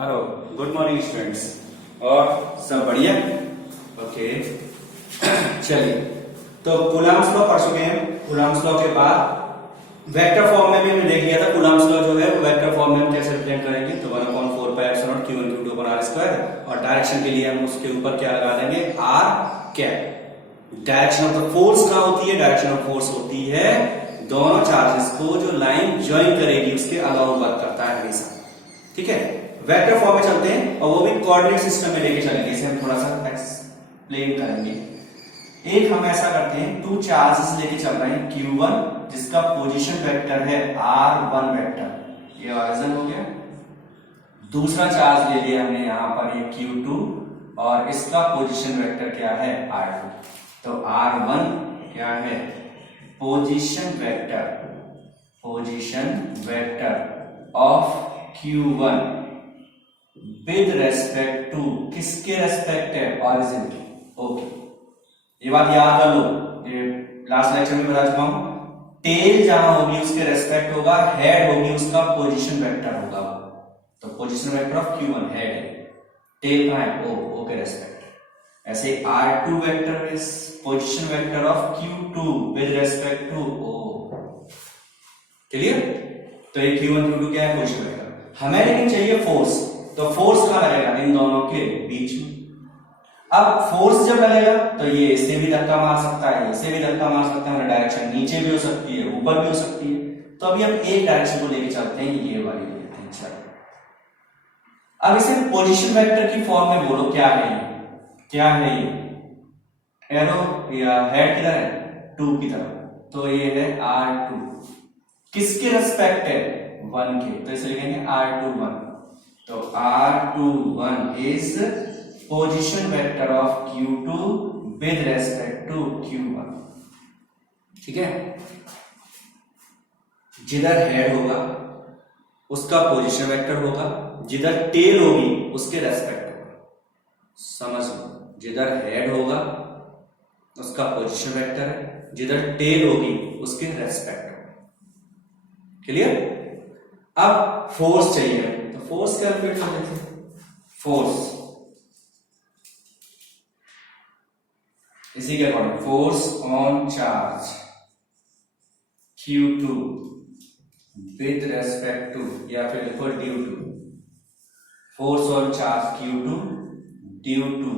Hello, good morning students. और सब बढ़िया? ओके चलिए, तो कूलम्ब्स लॉ पढ़ चुके हैं। कूलम्ब्स लॉ के बाद वेक्टर फॉर्म में भी हमने देख लिया था। कूलम्ब्स लॉ जो है वेक्टर फॉर्म में हम कैसे रिप्रेजेंट करेंगे, तो 1/4πε0 q1 q2 upon r square, और डायरेक्शन के लिए हम उसके ऊपर क्या लगा देंगे, r cap. Direction of the force कहां होती है? डायरेक्शन ऑफ फोर्स होती है दोनों चार्जेस को जो लाइन ज्वाइन करेगी उसके अलाउ वर्क करता है हमेशा। ठीक है, वेक्टर फॉर्म में चलते हैं और वो भी कोऑर्डिनेट सिस्टम में लेके चलेंगे। इसे हम थोड़ा सा एक्सप्लेन करेंगे। एक हम ऐसा करते हैं, टू चार्जेस लेके चल रहे हैं, q1 जिसका पोजीशन वेक्टर है r1 वेक्टर, ये ऑरिजिन हो गया। दूसरा चार्ज ले लिया हमने यहां पर ये q2 और इसका पोजीशन वेक्टर क्या है, r2। तो r1 क्या है, position vector of q1 with respect to, किसके रेस्पेक्ट है, ऑरिजिन की। ओके, ये बात याद कर लो, ये लास्ट लेक्चर में बता चुका हूं। टेल जहां होगी उसके रेस्पेक्ट होगा, हेड होगी उसका पोजीशन वेक्टर होगा। तो position vector of q1 head है, टेल कहां है, o के रेस्पेक्ट। ऐसे r2 vector is position vector of q2 with respect to o। Clear? तो ये q1 q2 क्या है, पोजीशन वेक्टर। हमें लेकिन चाहिए फोर्स, तो फोर्स कहां लगेगा, इन दोनों के बीच में। अब फोर्स जब लगेगा तो ये इससे भी धक्का मार सकता है, इससे भी धक्का मार सकता है, डायरेक्शन नीचे भी हो सकती है, ऊपर भी हो सकती है। तो अभी हम एक डायरेक्शन को लेके चलते हैं, ये वाली लेते हैं। चलो, अब इसे पोजीशन वेक्टर की फॉर्म में बोलो, क्या है ये, क्या है ये, एरो या हेड किधर है, 2 की तरफ, तो ये है r2। किसके रेस्पेक्ट है, 1 के, तो इसे लिखेंगे r21। तो r21 is position vector of q2 with respect to q1। ठीक है, जिधर हेड होगा उसका पोजीशन वेक्टर होगा, जिधर टेल होगी उसके रेस्पेक्ट होगा। समझ लो, जिधर हेड होगा उसका पोजीशन वेक्टर है, जिधर टेल होगी उसके रेस्पेक्ट होगा। क्लियर? अब फोर्स चाहिए, तो फोर्स कैलकुलेट कर लेते हैं। फोर्स इसी के according, force on charge q2 with respect to, या फिर लिखो due to, force on charge q2 due to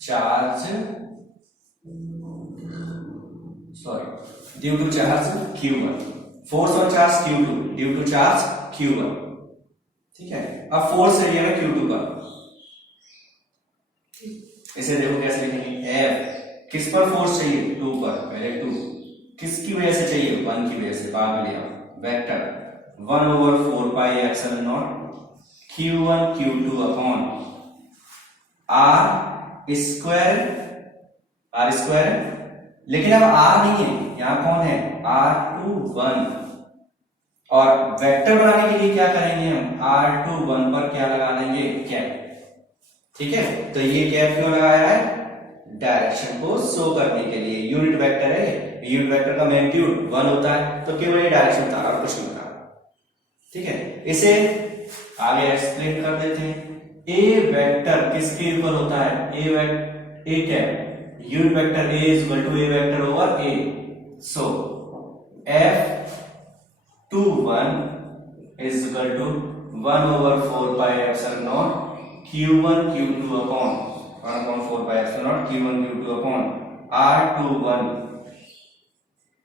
charge, due to charge q1। Force on charge q2 due to charge q1। ठीक है, अब फोर्स चाहिए ना q2 का, इसे देखो कैसे लिखेंगे, F किस पर फोर्स चाहिए, 2 पर, पहले 2 किसकी वजह से चाहिए, 1 की वजह से, बाद में लिया vector 1/4πε0 q1 q2 upon r square. लेकिन अब r नहीं है, यहां कौन है, r21। और वेक्टर बनाने के लिए क्या करेंगे हम, r21 पर क्या लगा देंगे, कैप। ठीक है, तो ये कैप क्यों लगाया है, डायरेक्शन को शो करने के लिए। यूनिट वेक्टर है, यूनिट वेक्टर का मैग्नीट्यूड 1 होता है, तो केवल ये डायरेक्शन बता रहा और कुछ नहीं बता रहा। ठीक है, इसे आगे एक्सप्लेन कर देते हैं। ए वेक्टर किसके इक्वल होता है, a cap, unit vector a is equal to a vector over a. So F21 is equal to 1/4πε0 q1 q2 upon 1/4πε0 q1 q2 upon r21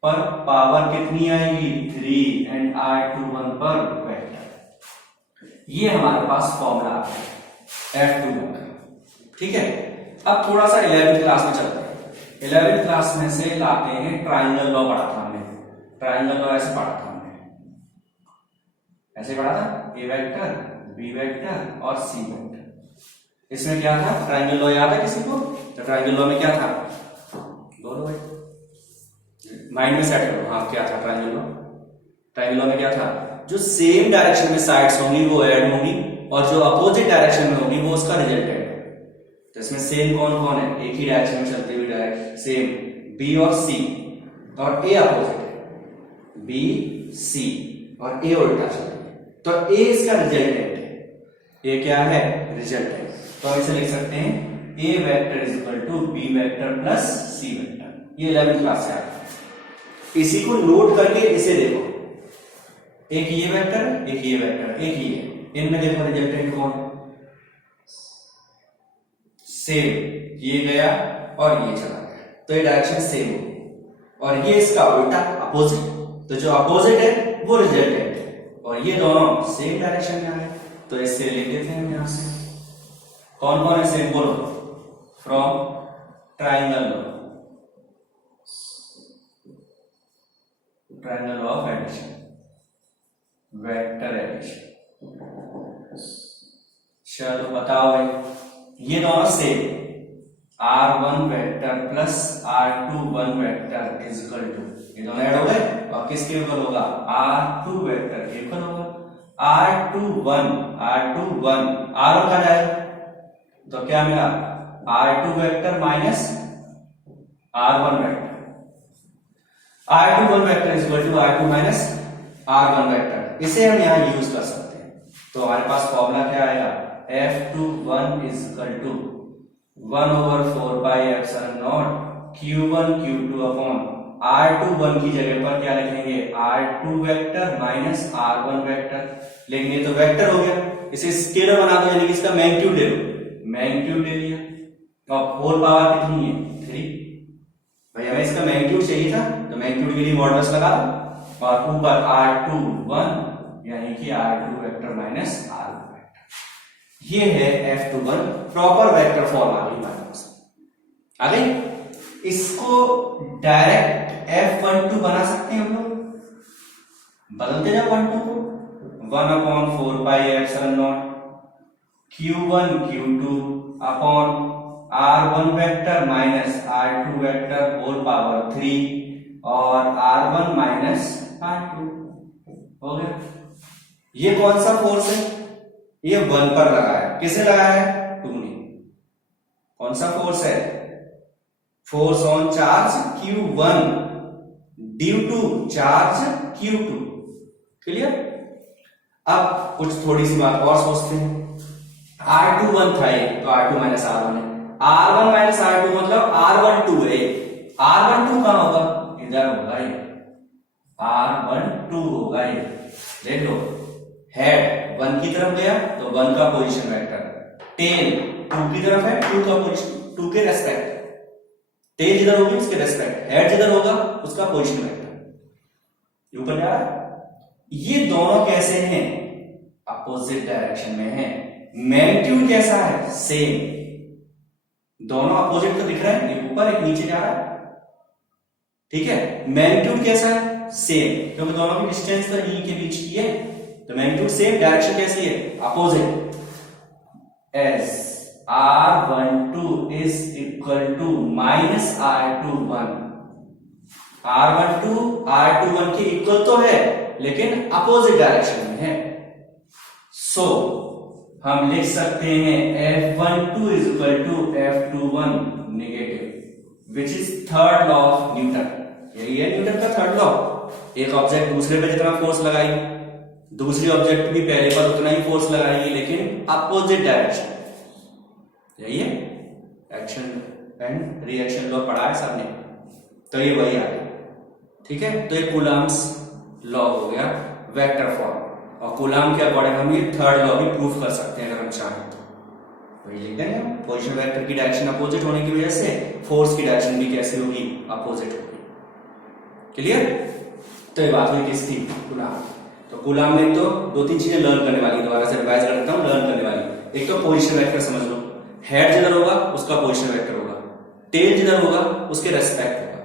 पर पावर कितनी आएगी, 3, एंड r21 पर वेक्टर। ये हमारे पास formula है F21 का। ठीक है, अब थोड़ा सा 11वीं क्लास में चलते हैं। 11वीं क्लास में से लाते हैं, ट्राइंगल लॉ पढ़ा था हमने। ट्राइंगल लॉ ऐसे पढ़ा था हमने, ऐसे पढ़ा था, ए वेक्टर, बी वेक्टर और सी वेक्टर। इसमें क्या था, ट्राइंगल लॉ याद है किसी को? तो ट्राइंगल लॉ में क्या था, बोलो भाई, माइंड में सेट करो। हाँ, क्या था ट्राइंगल लॉ? ट्राइंगल लॉ में क्या था, जो सेम डायरेक्शन में साइड्स होंगी वो ऐड होंगी, और जो अपोजिट डायरेक्शन में होंगी वो उसका रिजल्टेंट है। तो इसमें सेम कौन कौन है, एक ही डायरेक्शन में चलते हुए डायरेक्ट सेम बी और सी, और ए अपोजिट है, बी सी और ए उल्टा चलेंगे, तो ए इसका रिजल्टेंट है। ये क्या है, रिजल्ट है। तो हम इसे लिख सकते हैं a vector is equal to b vector plus c vector. ये 11th क्लास से आता है। इसी को नोट करके इसे देखो, एक ये वेक्टर, एक ये वेक्टर, एक ये, इनमें देखो रिजल्टेंट कौन है, सेम, ये गया और ये चला गया, तो ये डायरेक्शन सेम हो, और ये इसका उल्टा अपोजिट, तो जो अपोजिट है वो रिजल्टेंट है, और ये दोनों सेम डायरेक्शन में आए, तो इससे लिख देते हैं हम यहां से। कौन कौन है सेम, बोलो, from triangle law, triangle law of addition, vector addition. चलो बताओ भाई, ये दोनों same, r1 vector plus r21 vector is equal to, ये दोनों ऐड हो गए और किसके इक्वल होगा, r2 वेक्टर के इक्वल होगा। r21 r1 का जाएगा तो क्या मिला, r2 vector minus r1 vector, r21 vector is equal to r2 minus r1 vector. इसे हम यहां यूज कर सकते हैं, तो हमारे पास फॉर्मूला क्या आएगा, F21 is equal to 1/4 pi epsilon naught Q1 Q2 upon R21 की जगह पर क्या लिखेंगे, R2 vector minus R1 vector लेंगे, तो वेक्टर हो गया। इसे स्केलर बना दो, यानी कि इसका मैग्नीट्यूड ले लो, मैग्नीट्यूड ले लिया, और 4 पावर कितनी है, 3। भाई हमें इसका मैग्नीट्यूड चाहिए था, तो मैग्नीट्यूड के लिए मॉडुलस लगा दो, और ऊपर R21 यानी कि R2 vector minus R1 vector. ये है F21 प्रॉपर वेक्टर फॉर्म आ गई हमारे पास, आ गई। इसको डायरेक्ट F12 बना सकते हैं हम लोग, बदलते जाओ 12 को, 1/4 pi epsilon naught Q1 Q2 upon R1 vector minus R2 vector whole power 3 और R1 माइनस R2 हो गया। ये कौन सा फोर्स है, ये 1 पर लगा है, किसे लगाया है, 2 ने। कौन सा फोर्स है, force on charge Q1 due to charge Q2, clear. अब कुछ थोड़ी सी बात और सोचते हैं, R21 था ये, तो R2 माइनस R1 है, R1 माइनस R2 मतलब R12 है, R12 कहां होगा, इधर होगा ये, R12 होगा ये, देख लो, हेड 1 की तरफ गया तो 1 का पोजीशन वेक्टर, टेल 2 की तरफ है, 2 का पोजीशन, 2 के रेस्पेक्ट, टेल जिधर होगी उसके रेस्पेक्ट, हेड जिधर होगा उसका पोजीशन वेक्टर। ऊपर जा रहा है। ये दोनों कैसे हैं, अपोजिट डायरेक्शन में है। मैग्नीट्यूड कैसा है, सेम, दोनों अपोजिट तो दिख रहा है, एक ऊपर एक नीचे जा रहा है, ठीक है। मैग्नीट्यूड कैसा है, सेम, क्योंकि दोनों की डिस्टेंस तो ई के बीच की है, तो मैग्नीट्यूड सेम, डायरेक्शन कैसी है, opposite. As R12 is equal to minus R21, R12 R21 के इक्वल तो है लेकिन अपोजिट डायरेक्शन में है, सो हम लिख सकते हैं F12 is equal to F21 negative, which is third law of Newton. यही है न्यूटन का थर्ड लॉ, एक ऑब्जेक्ट दूसरे पे जितना फोर्स लगाएगी, दूसरी ऑब्जेक्ट भी पहले पर उतना ही फोर्स लगाएगी, लेकिन अपोजिट डायरेक्शन। यही है एक्शन एंड रिएक्शन लॉ पढ़ा है सबने, तो ये वही आ गया, ठीक है। तो ये कूलम्ब्स लॉ हो गया वेक्टर फॉर्म, और कूलम्ब के अकॉर्डिंग हम ये थर्ड लॉ भी प्रूफ कर सकते हैं अगर हम चाहें तो। ये लिख देंगे, पोजीशन वेक्टर की डायरेक्शन अपोजिट होने की वजह से फोर्स की डायरेक्शन भी कैसी होगी, अपोजिट होगी, क्लियर। तो ये बात हुई किसकी, कूलम्ब। तो कूलम्ब में तो 2-3 चीजें लर्न करने वाली, दोबारा से रिवाइज कर देता हूं, लर्न करने वाली। एक तो पोजीशन वेक्टर समझ लो, हेड जिधर होगा उसका पोजीशन वेक्टर होगा, टेल जिधर होगा उसके रेस्पेक्ट होगा,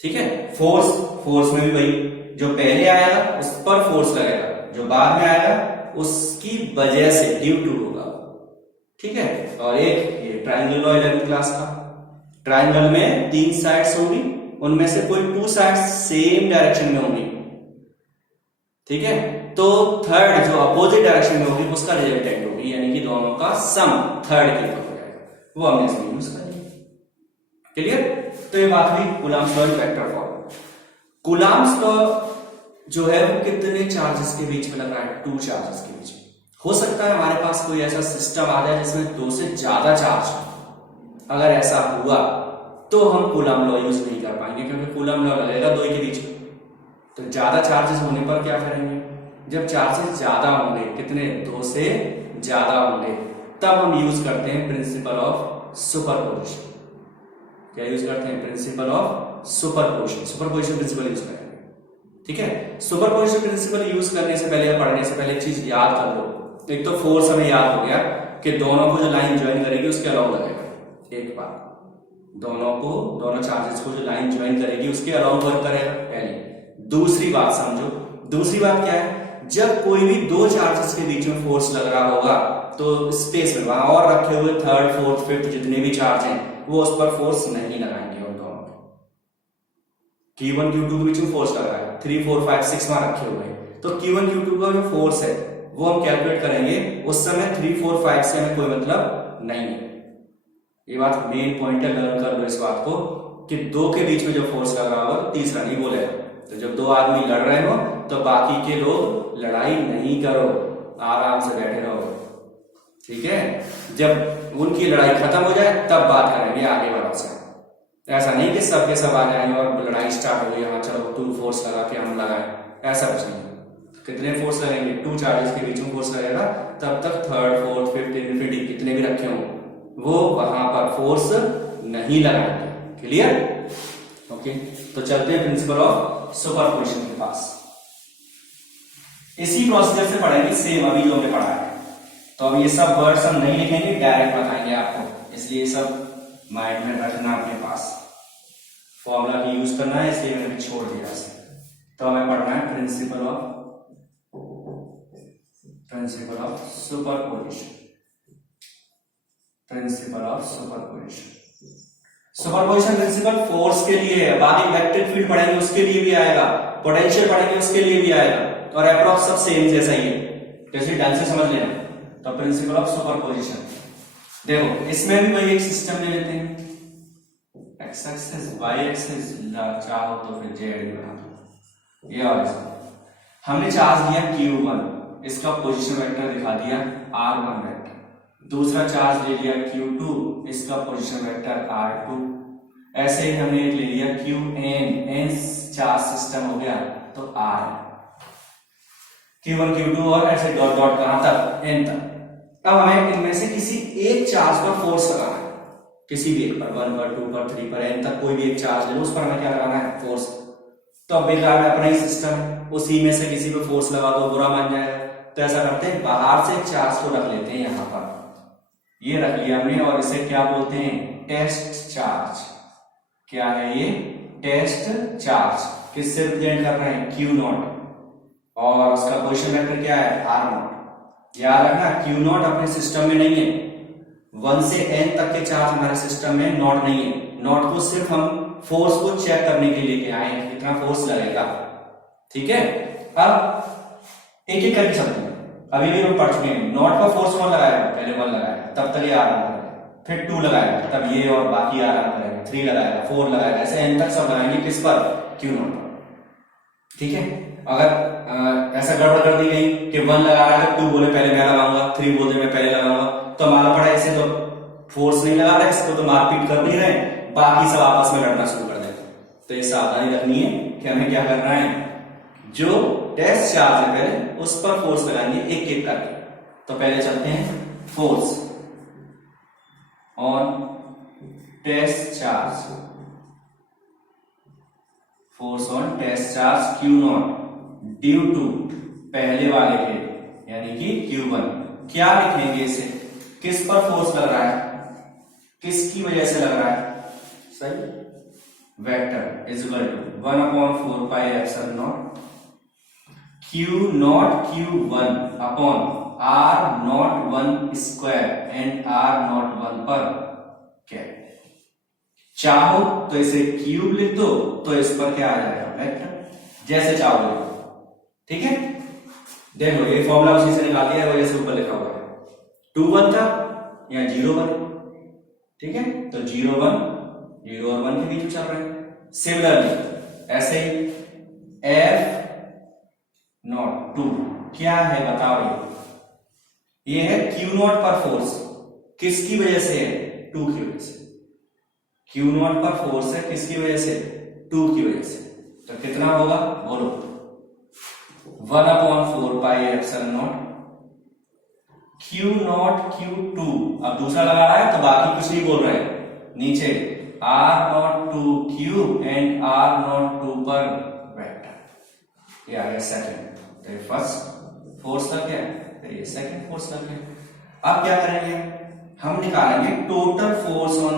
ठीक है। फोर्स में भी वही, जो पहले आएगा उस पर फोर्स लगेगा, जो बाद में आएगा उसकी वजह से ड्यू टू होगा, ठीक है। और एक ये ट्राइंगल लॉ 11th क्लास का, ट्राइंगल में 3 साइड्स होंगी, उनमें से कोई 2 साइड्स सेम डायरेक्शन में होंगी, ठीक है। तो थर्ड जो अपोजिट डायरेक्शन में होगी उसका रिजल्टेंट होगी, यानी कि दोनों का सम थर्ड के इक्वल हो जाएगा, वो हमने इसमें यूज कर लिया, क्लियर। तो ये बात हुई Coulomb's law vector form. Coulomb's law जो है वो कितने चार्जेस के बीच में लग रहा है, 2 चार्जेस के बीच में। हो सकता है हमारे पास कोई ऐसा सिस्टम आ जाए जिसमें 2 से ज्यादा चार्ज हो। अगर ऐसा हुआ तो हम कूलम लॉ यूज नहीं कर पाएंगे, क्योंकि कूलम लॉ लगेगा 2 के बीच में। तो ज्यादा चार्जेस होने पर क्या करेंगे, जब चार्जेस ज्यादा होंगे, कितने, 2 से ज्यादा होंगे, तब हम यूज करते हैं प्रिंसिपल ऑफ सुपरपोजिशन। क्या यूज करते हैं, principle of superposition. Superposition principle use करेंगे, ठीक है। सुपरपोजिशन प्रिंसिपल यूज करने से पहले या पढ़ने से पहले एक चीज याद कर लो। एक तो फोर्स हमें याद हो गया कि दोनों को जो लाइन ज्वाइन करेगी उसके अलाउ लगेगा। एक बात, दोनों चार्जेस को जो लाइन ज्वाइन करेगी उसके अलाउ वर्क करेगा, पहली। दूसरी बात समझो, दूसरी बात क्या है, जब कोई भी 2 चार्जेस के बीच में फोर्स लग रहा होगा तो स्पेस में वहां और रखे हुए 3rd, 4th, 5th जितने भी चार्ज हैं वो उस पर फोर्स नहीं लगाएंगे। उन दोनों में Q1 Q2 के बीच में फोर्स लग रहा है, 3, 4, 5, 6 वहां रखे हुए हैं, तो Q1 Q2 का जो फोर्स है वो हम कैलकुलेट करेंगे। उस समय 3, 4, 5 से हमें कोई मतलब नहीं है। ये बात मेन पॉइंट है, लर्न कर लो इस बात को कि 2 के बीच में जो फोर्स लग रहा होगा तीसरा नहीं बोलेगा। तो जब 2 आदमी लड़ रहे हो तो बाकी के लोग लड़ाई नहीं करो, आराम से बैठे रहो, ठीक है। जब उनकी लड़ाई खत्म हो जाए तब बात करेंगे आगे बढ़ो से। ऐसा नहीं कि सब के सब आ जाएंगे और लड़ाई स्टार्ट हो गई, हाँ चलो 2 फोर्स लगा के हम लगाए, ऐसा कुछ नहीं। कितने फोर्स लगेंगे, 2 चार्जेस के बीच में फोर्स लगेगा, तब तक 3rd, 4th, 5th इन्फिनिटी कितने भी रखे हों वो वहां पर फोर्स नहीं लगाएंगे। Clear, okay. तो चलते हैं प्रिंसिपल ऑफ सुपरपोजिशन के पास। इसी प्रोसीजर से पढ़ेंगे, सेम अभी जो हमने पढ़ा है। तो अब ये सब वर्ड्स हम नहीं लिखेंगे, डायरेक्ट बताएंगे आपको, इसलिए सब माइंड में रखना अपने पास। फॉर्मूला की यूज करना है, इसलिए मैंने छोड़ दिया इसे। तो हमें पढ़ना है principle of superposition. Principle of superposition. Superposition principle force के लिए है, बाद में इलेक्ट्रिक फील्ड पढ़ेंगे उसके लिए भी आएगा, पोटेंशियल पढ़ेंगे उसके लिए भी आएगा, और अप्रॉक्स सब सेम जैसा ही है, जैसे ढंग से समझ लेना। तो प्रिंसिपल ऑफ सुपरपोजिशन देखो, इसमें भी वही एक सिस्टम ले लेते हैं, एक्स एक्सिस, वाई एक्सिस, चाहो तो फिर जेड बना दो। ये और हमने चार्ज दिया Q1, इसका पोजीशन वेक्टर दिखा दिया R1 वेक्टर। दूसरा चार्ज ले लिया Q2, इसका पोजीशन वेक्टर R2। ऐसे ही हमने एक ले लिया Qn, n चार्ज सिस्टम हो गया तो R। Q1 Q2 और ऐसे डॉट डॉट कहां तक, n तक। अब हमें इनमें से किसी एक चार्ज पर फोर्स लगाना है, किसी भी एक पर, 1 पर, 2 पर, 3 पर, n तक कोई भी एक चार्ज ले लो, उस पर हमें क्या लगाना है, फोर्स। तो अब बेकार है, अपना ही सिस्टम है, उसी में से किसी पे फोर्स लगा दो बुरा मान जाएगा। तो ऐसा करते हैं, बाहर से चार्ज को रख लेते हैं यहां पर, ये रख लिया हमने, और इसे क्या बोलते हैं, टेस्ट चार्ज। क्या है ये, टेस्ट चार्ज। किससे रिप्रेजेंट कर रहे हैं, Q0, और उसका पोजीशन वेक्टर क्या है, R0। याद रखना Q0 अपने सिस्टम में नहीं है, 1 से n तक के चार्ज हमारे सिस्टम में नॉट नहीं है। नॉट को सिर्फ हम फोर्स को चेक करने के लिए आए हैं, कितना फोर्स लगेगा, ठीक है। अब एक एक करके चलते हैं, अभी भी हम पढ़ चुके हैं। नॉट पर फोर्स 1 लगाया, पहले 1 लगाया, तब तक ये आराम करेगा, फिर 2 लगाया, तब ये और बाकी आराम करेगा, 3 लगाएगा, 4 लगाएगा, ऐसे n तक सब लगाएंगे, किस पर, Q0 पर, ठीक है। अगर ऐसा गड़बड़ कर दी गई कि 1 लगा रहा है, 2 बोले पहले मैं लगाऊंगा, 3 बोले मैं पहले लगाऊंगा, तो हमारा पड़ा ऐसे, तो फोर्स नहीं लगा रहा है, इसको तो मारपीट कर नहीं रहे, बाकी सब आपस में लड़ना शुरू कर देते। तो ये सावधानी रखनी है कि हमें क्या करना है, जो टेस्ट चार्ज है पहले उस पर फोर्स लगाएंगे एक एक करके। तो पहले चलते हैं force on test charge, force on test charge Q0 due to पहले वाले के, यानी कि Q1। क्या लिखेंगे इसे, किस पर फोर्स लग रहा है, किसकी वजह से लग रहा है, सही, vector is equal to 1/4 pi epsilon naught Q0 Q1 upon R01 square and R01 पर क्या। चाहो तो इसे क्यूब लिख दो, तो इस पर क्या आ जाएगा, वेक्टर, जैसे चाहो, ठीक है। देखो ये फॉर्मूला उसी से निकाल दिया है, वजह से ऊपर लिखा हुआ है 2-1 था या 0-1, ठीक है। तो 0-1, 0 और 1 के बीच में चल रहे हैं। सिमिलरली ऐसे ही F0 2 क्या है बताओ, ये ये है क्यू नॉट पर फोर्स, किसकी वजह से है? 2 की वजह से। क्यू नॉट पर फोर्स है किसकी वजह से? 2 की वजह से। तो कितना होगा बोलो? 1/4 pi epsilon nought Q not Q2। अब दूसरा लगा रहा है तो बाकी कुछ नहीं बोल रहे हैं, नीचे R0 to Q and R0 to पर वेक्टर। ये आ गया सेकंड, तो ये फर्स्ट फोर्स लग गया, फिर ये सेकंड फोर्स लग गया। अब क्या करेंगे? हम निकालेंगे total force on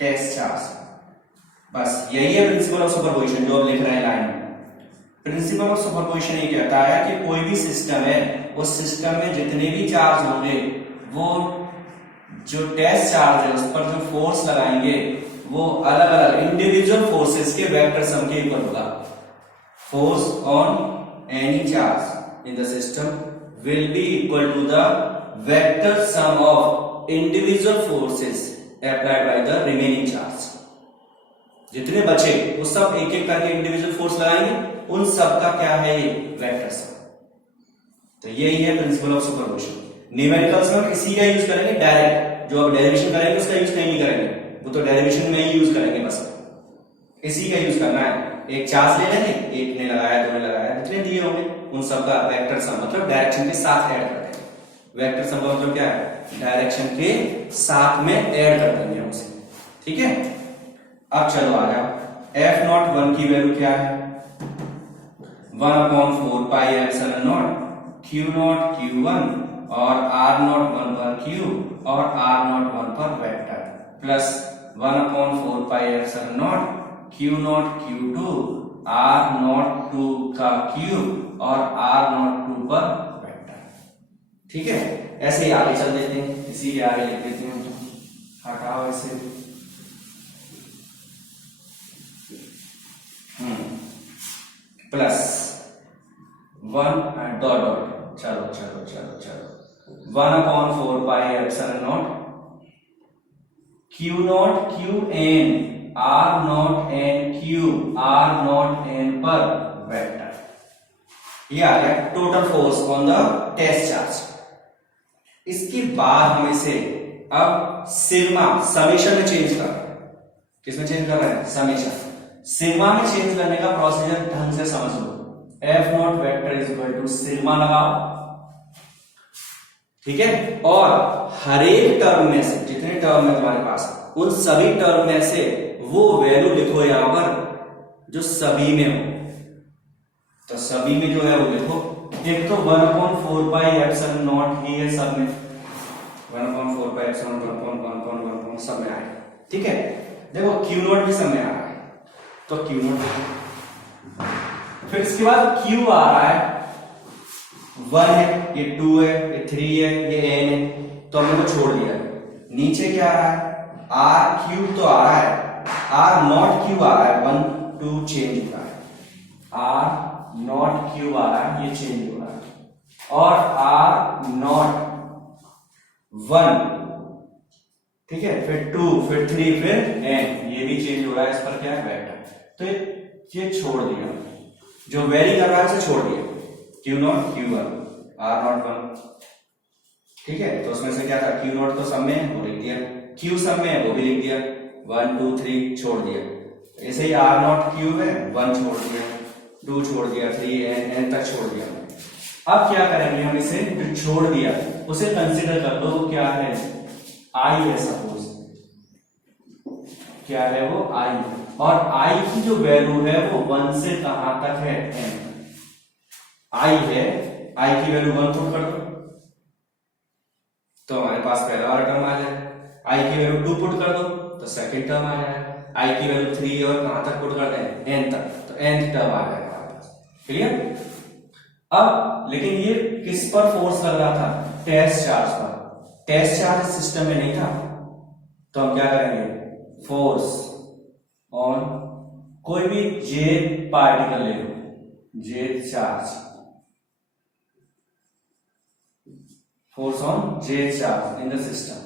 test charge. बस यही है प्रिंसिपल ऑफ सुपरपोजिशन जो अब लिख रहे हैं लाइन में। प्रिंसिपल ऑफ सुपरपोजिशन ये कहता है कि कोई भी सिस्टम है, उस सिस्टम में जितने भी चार्ज होंगे वो जो टेस्ट चार्ज है उस पर जो फोर्स लगाएंगे वो अलग अलग इंडिविजुअल फोर्सेस के वेक्टर सम के इक्वल होगा। Force on any charge in the system will be equal to the vector sum of individual forces applied by the remaining charge. जितने बचे वो सब एक एक करके इंडिविजुअल फोर्स लगाएंगे, उन सब का क्या है ये वेक्टर सम। तो यही है प्रिंसिपल ऑफ सुपरपोजिशन। न्यूमेरिकल्स में इसी का यूज करेंगे डायरेक्ट, जो अब डेरिवेशन करेंगे उसका यूज कहीं नहीं करेंगे, वो तो डेरिवेशन में ही यूज करेंगे, बस इसी का यूज करना है। एक चार्ज ले लेंगे, एक ने लगाया दो ने लगाया, जितने दिए होंगे उन सब का वेक्टर सम मतलब डायरेक्शन के साथ ऐड कर देंगे। वेक्टर सम का मतलब क्या है? डायरेक्शन के साथ में ऐड कर देंगे हम उसे, ठीक है। अब चलो आ जाओ, F0 1 की वैल्यू क्या है? 1/4 pi epsilon naught Q0 Q1 और R0 1 पर Q और R0 1 पर vector plus 1/4 pi epsilon naught Q0 Q2 R0 2 का Q और R0 2 पर वेक्टर, ठीक है। ऐसे ही आगे चल देते हैं, इसी के आगे लिख देते हैं, हटाओ इसे। प्लस 1 डॉट डॉट, चलो चलो चलो चलो 1/4 pi epsilon naught Q0 Qn R0 n Q R0 n पर वेक्टर। ये आ गया total force on the test charge. इसके बाद हम इसे अब सिग्मा समेशन में चेंज कर, किसमें चेंज कर रहे हैं? समेशन। सिग्मा में चेंज करने का प्रोसीजर ढंग से समझ लो। F0 vector is equal to sigma लगाओ, ठीक है। और हर एक टर्म में से जितने टर्म है तुम्हारे पास, उन सभी टर्म में से वो वैल्यू लिखो यहां पर जो सभी में हो। तो सभी में जो है वो लिखो। एक तो 1/4 पाई एप्सिलॉन नॉट ही है सब में, 1/4 पाई एप्सिलॉन 1/1 सब में आए, ठीक है। देखो Q0 भी सब में आ रहा है, तो Q0 फिर इसके बाद Q आ रहा है 1 है, ये 2 है, ये 3 है, ये n है, तो हमने वो छोड़ दिया। नीचे क्या आ रहा है? R3 तो आ रहा है, R0 आ रहा है, 1 2 चेंज हो रहा है, R0 आ रहा है, ये चेंज हो रहा है, और R0 1, ठीक है, फिर 2 फिर 3 फिर n, ये भी चेंज हो रहा है। इस पर क्या है? वेक्टर। तो ये छोड़ दिया, जो वेरी कर रहा है उसे छोड़ दिया। Q0 Q1 R0 1, ठीक है। तो उसमें से क्या था? Q0 तो सब में वो लिख दिया, Q सब में है वो भी लिख दिया, 1 2 3 छोड़ दिया। ऐसे ही R0 Q है, 1 छोड़ दिया, 2 छोड़ दिया, 3 n तक छोड़ दिया। अब क्या करेंगे हम? इसे जो छोड़ दिया उसे कंसीडर कर लो, क्या है? I है सपोज, क्या है वो? I, और I की जो वैल्यू है वो 1 से कहां तक है? n। I है, I की वैल्यू 1 पुट कर दो तो हमारे पास पहला वाला टर्म आ जाए। I की वैल्यू 2 पुट कर दो तो सेकंड टर्म आ जाएगा। I की वैल्यू 3 और कहां तक पुट कर दें? n तक, तो nth टर्म आ जाएगा हमारे पास। क्लियर? अब लेकिन ये किस पर फोर्स लग रहा था? टेस्ट चार्ज पर। टेस्ट चार्ज सिस्टम में नहीं था, तो हम क्या करेंगे? फोर्स ऑन कोई भी j पार्टिकल ले लो, j charge, force on j charge in the system.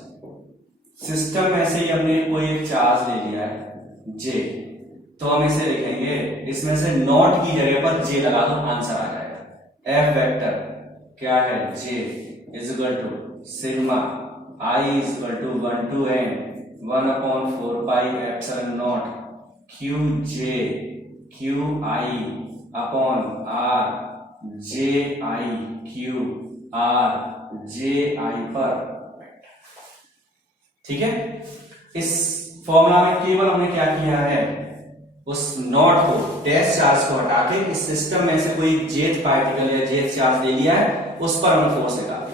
System में से ही हमने कोई एक चार्ज ले लिया है j, तो हम इसे लिखेंगे, इसमें से नॉट की जगह पर j लगा दो, आंसर आ जाएगा। F वेक्टर क्या है? j is equal to sigma i is equal to 1 to n 1/4 pi epsilon nought q j q i upon r j i q r j i पर। ठीक है, इस फॉर्मूला में केवल हमने क्या किया है, उस नॉट को, डैश चार्ज को हटा के इस सिस्टम में से कोई जेथ पार्टिकल या जेथ चार्ज ले लिया है, उस पर हमने फोर्स लगा दिया।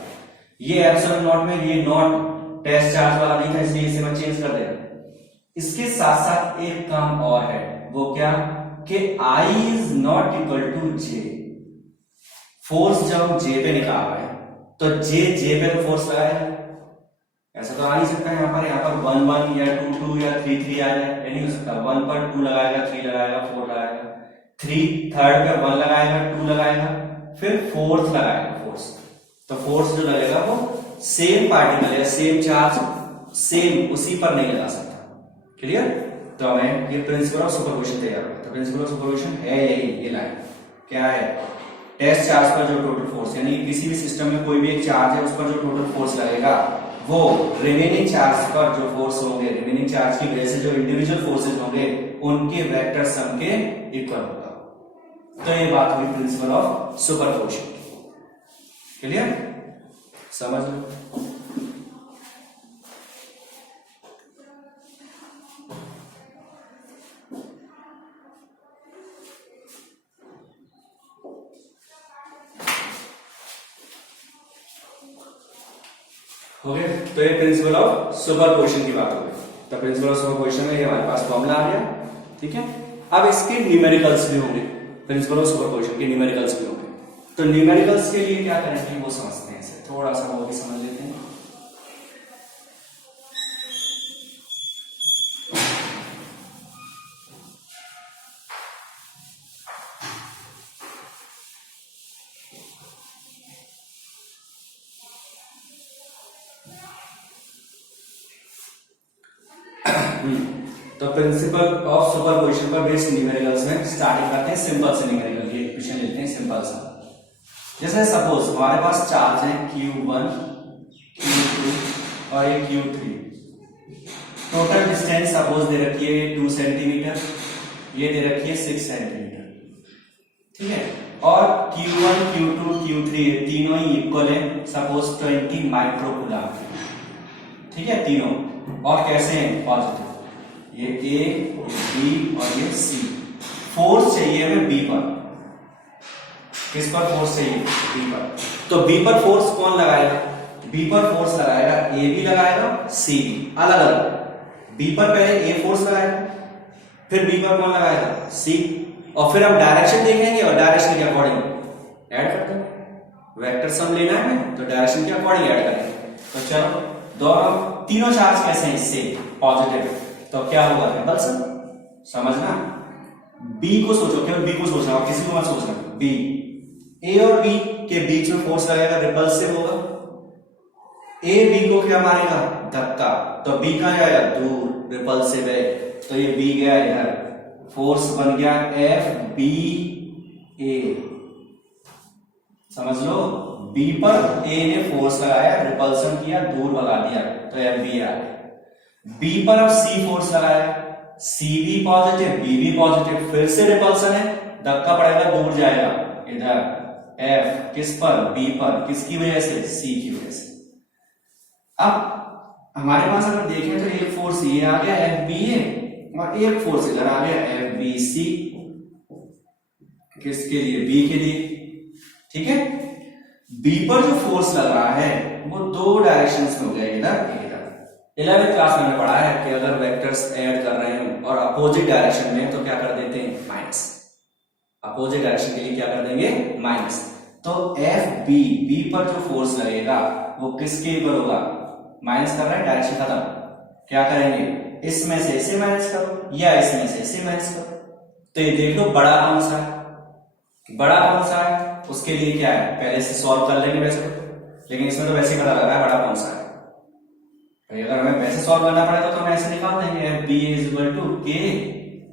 ये एप्सिलॉन नॉट में ये नॉट डैश चार्ज वाला नहीं था, इसलिए इसे मैं चेंज कर दिया। इसके साथ साथ एक काम और है, वो क्या कि I is not equal to J. फोर्स जब हम जे पे निकाल रहे हैं तो जे पे तो फोर्स लगाएगा, ऐसा तो आ नहीं सकता है यहाँ पर 1 1 या 2 2 या 3 3 आ जाए, ये नहीं हो सकता। 1 पर 2 लगाएगा, 3 लगाएगा, 4 लगाएगा, 3 थर्ड पे 1 लगाएगा, 2 लगाएगा, फिर फोर्थ लगाएगा फोर्स। तो फोर्स जो लगेगा वो सेम पार्टिकल या सेम चार्ज सेम उसी पर नहीं लगा सकता। क्लियर? तो हमें ये प्रिंसिपल ऑफ सुपरपोजिशन तैयार होगा। तो प्रिंसिपल ऑफ सुपरपोजिशन है यही, ये लाइन क्या है, टेस्ट चार्ज पर जो टोटल फोर्स, यानी किसी भी सिस्टम में कोई भी एक चार्ज है उस पर जो टोटल फोर्स लगेगा वो रिमेनिंग चार्ज पर जो फोर्स होंगे, रिमेनिंग चार्ज की वजह से जो इंडिविजुअल फोर्सेज होंगे उनके वेक्टर सम के इक्वल होगा। तो ये बात हुई प्रिंसिपल ऑफ सुपरपोजिशन। क्लियर? समझ लो। हो गया? तो ये प्रिंसिपल ऑफ सुपरपोजिशन की बात हो गई। तो प्रिंसिपल ऑफ सुपरपोजिशन में ये हमारे पास फॉर्मूला आ गया। ठीक है, अब इसके न्यूमेरिकल्स भी होंगे, प्रिंसिपल ऑफ सुपरपोजिशन के न्यूमेरिकल्स भी होंगे। तो न्यूमेरिकल्स के लिए क्या करेंगे वो समझते हैं, इसे थोड़ा सा वो भी समझ लेते हैं। तो प्रिंसिपल ऑफ सुपरपोजिशन पर बेस्ड न्यूमेरिकल्स में स्टार्टिंग करते हैं सिंपल से न्यूमेरिकल, ये क्वेश्चन लेते हैं सिंपल सा। जैसे सपोज हमारे पास चार्ज है Q1 Q2 और ये Q3। Total distance suppose they रखी है 2 सेंटीमीटर, ये दे रखी है 6 सेंटीमीटर। ठीक है, और Q1 Q2 Q3 तीनों ही इक्वल है, सपोज 20 माइक्रोकूलम। ठीक है, तीनों, और कैसे हैं, पॉजिटिव। ये A, ये B और ये C। फोर्स चाहिए हमें B पर। किस पर फोर्स चाहिए? B पर। तो B पर फोर्स कौन लगाएगा? B पर फोर्स लगाएगा A भी लगाएगा, C भी, अलग अलग। B पर पहले A फोर्स लगाएगा, फिर B पर कौन लगाएगा? C, और फिर हम डायरेक्शन देखेंगे और डायरेक्शन के अकॉर्डिंग ऐड करते हैं। वेक्टर सम लेना है तो डायरेक्शन के अकॉर्डिंग ऐड करेंगे। तो चलो, दोनों तीनों चार्ज कैसे हैं, इससे पॉजिटिव, तो क्या होगा, रिपल्सन। समझना, बी को सोचो, केवल बी को सोचना, किसी को मत सोचना। बी, ए और बी के बीच में फोर्स लगेगा, रिपल्सिव होगा। ए बी को क्या मारेगा, धक्का, तो बी कहां जाएगा, दूर, रिपल्सिव है, तो ये बी गया इधर, फोर्स बन गया एफ बी ए। समझ लो, बी पर ए ने फोर्स लगाया, रिपल्सन किया, दूर भगा दिया, तो एफ बी आ गया। बी पर अब सी फोर्स लगाया, सी भी पॉजिटिव, बी भी पॉजिटिव, फिर से रिपल्सन है, धक्का पड़ेगा, दूर जाएगा, इधर एफ किस पर, बी पर, किसकी वजह से, सी की वजह से। अब हमारे पास अगर देखें तो एक फोर्स ये आ गया एफ बी ए, और एक फोर्स इधर आ गया एफ बी सी। किसके लिए, बी के लिए। ठीक है, बी पर जो फोर्स लग रहा है वो दो डायरेक्शंस में हो गया, इधर इधर। 11वीं क्लास में हमने पढ़ा है कि अगर वेक्टर्स ऐड कर रहे हैं और अपोजिट डायरेक्शन में तो क्या कर देते हैं, माइनस। अपोजिट डायरेक्शन के लिए क्या कर देंगे, माइनस। तो एफ बी, बी पर जो फोर्स लगेगा वो किसके इक्वल होगा, माइनस कर रहे हैं, डायरेक्शन खत्म, क्या करेंगे, इसमें से इसे माइनस करो या इसमें से इसे माइनस करो। तो ये देख लो बड़ा कौन सा है, बड़ा कौन सा है, उसके लिए क्या है, पहले से सॉल्व कर लेंगे वैसे, लेकिन इसमें तो वैसे पता लग रहा है बड़ा कौन सा है। तो अगर हमें वैसे सॉल्व करना पड़ेगा तो हम ऐसे निकाल देंगे, f b is equal to k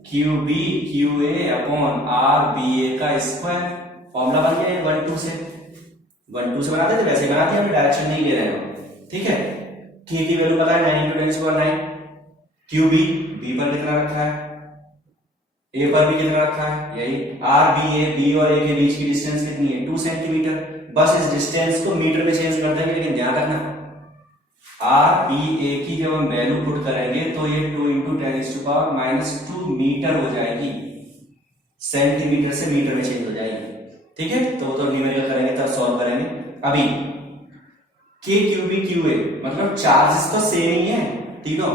q b q a upon r b a का स्क्वायर। फॉर्मूला बन गया 1 2 से, 1 2 से बनाते थे, वैसे बनाते हैं, डायरेक्शन नहीं ले रहे हैं। ठीक है, के की वैल्यू पता है 9 × 10⁹, क्यू बी पर कितना रखा है, ए पर भी कितना रखा है यही, आर बी ए, बी और ए के बीच की डिस्टेंस कितनी है 2 सेंटीमीटर। बस इस डिस्टेंस को मीटर में चेंज कर देंगे, लेकिन ध्यान रखना आर बी ए की जब हम वैल्यू पुट करेंगे तो ये 2 × 10⁻² मीटर हो जाएगी, सेंटीमीटर से मीटर में चेंज हो जाएगी। ठीक है, तो वो तो न्यूमेरिकल करेंगे तब सॉल्व करेंगे। अभी के क्यू बी क्यू ए मतलब चार्जेस तो सेम ही है तीनों,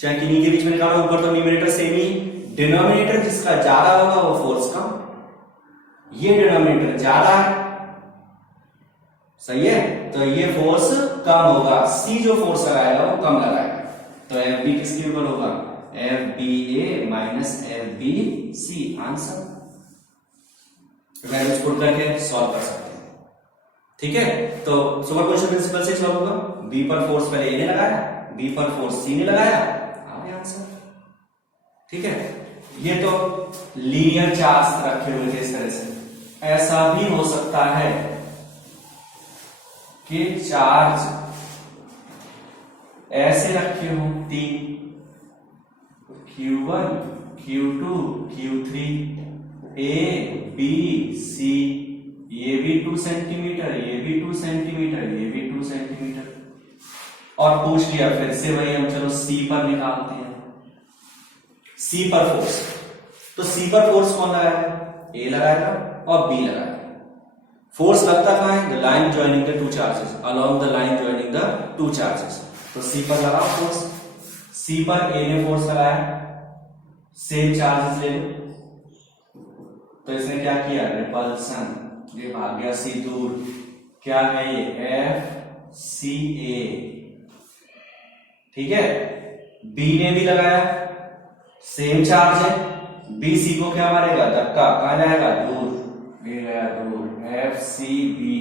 चाहे किन्हीं के बीच में निकालो, ऊपर तो न्यूमरेटर सेम ही, डिनोमिनेटर जिसका ज्यादा होगा वो फोर्स कम, ये डिनोमिनेटर ज्यादा है, सही है, तो ये फोर्स कम होगा, सी जो फोर्स लगाएगा वो कम लगाएगा, तो एफ बी किसके इक्वल होगा, f b a minus f b c, answer values put करके सॉल्व कर सकते हैं। ठीक है, तो सुपरपोजिशन प्रिंसिपल से सॉल्व होगा, बी पर फोर्स पहले ए ने लगाया, बी पर फोर्स सी ने लगाया, आ गया आंसर। ठीक है, ये तो लीनियर चार्ज रखे हुए थे इस तरह से, ऐसा भी हो सकता है कि चार्ज ऐसे रखे हो तीन, Q1 Q2 Q3 A B C, ये भी 2 सेंटीमीटर, ये भी 2 सेंटीमीटर, ये भी 2 सेंटीमीटर, और पूछ लिया फिर से वही, हम चलो C पर निकालते हैं, C पर फोर्स, तो C पर फोर्स कौन लगाएगा, A लगाएगा और B लगाएगा। फोर्स लगता कहां है, the line joining the two charges, along the line joining the two charges, तो C पर लगाओ फोर्स, C पर A ने फोर्स लगाया, सेम चार्जेस ले लो, तो इसने क्या किया, रिपल्सन, ये भाग गया C दूर, क्या है ये एफ सी ए। ठीक है, B ने भी लगाया, सेम चार्ज है, बी सी को क्या मारेगा, धक्का, कहां जाएगा, दूर, ये गया दूर, एफ सी बी।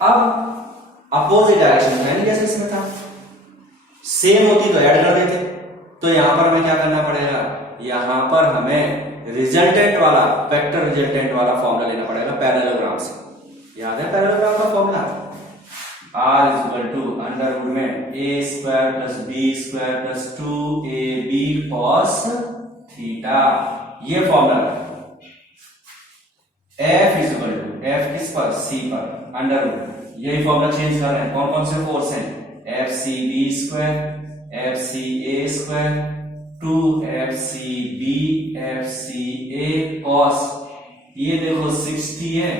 अब अपोजिट डायरेक्शन है नहीं, जैसे इसमें था, सेम होती तो ऐड कर देते, तो यहां पर हमें क्या करना पड़ेगा, यहां पर हमें रिजल्टेंट वाला, वेक्टर रिजल्टेंट वाला फॉर्मूला लेना पड़ेगा पैरेललोग्राम से। याद है पैरेललोग्राम का फॉर्मूला, R = अंडर रूट में a² + b² + 2ab cos theta, ये फॉर्मूला। F किस पर, C पर, अंडर रूट, यही फॉर्मूला चेंज कर रहे हैं, कौन कौन से फोर्स हैं, FCB², FCA², 2FCB FCA cos, ये देखो 60 है,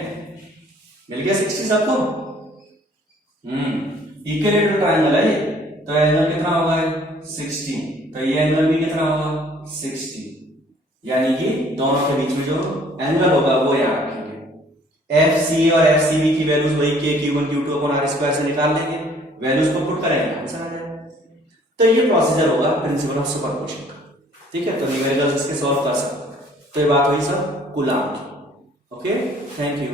मिल गया 60 सबको। इक्विलेटरल ट्रायंगल है ये, तो एंगल कितना होगा 60, तो ये एंगल भी कितना होगा 60, यानी कि दोनों के बीच में जो एंगल होगा वो यहां रखेंगे। FCA और FCB की वैल्यूज वही के Q1 Q2/r² से निकाल लेंगे, वैल्यूज को पुट करेंगे, आंसर आ जाएगा। तो ये प्रोसीजर होगा प्रिंसिपल ऑफ सुपरपोजिशन का। ठीक है, तो न्यूमेरिकल्स इसके सॉल्व कर सकते हैं। तो ये बात हुई सब कूलाम की। Okay, thank you.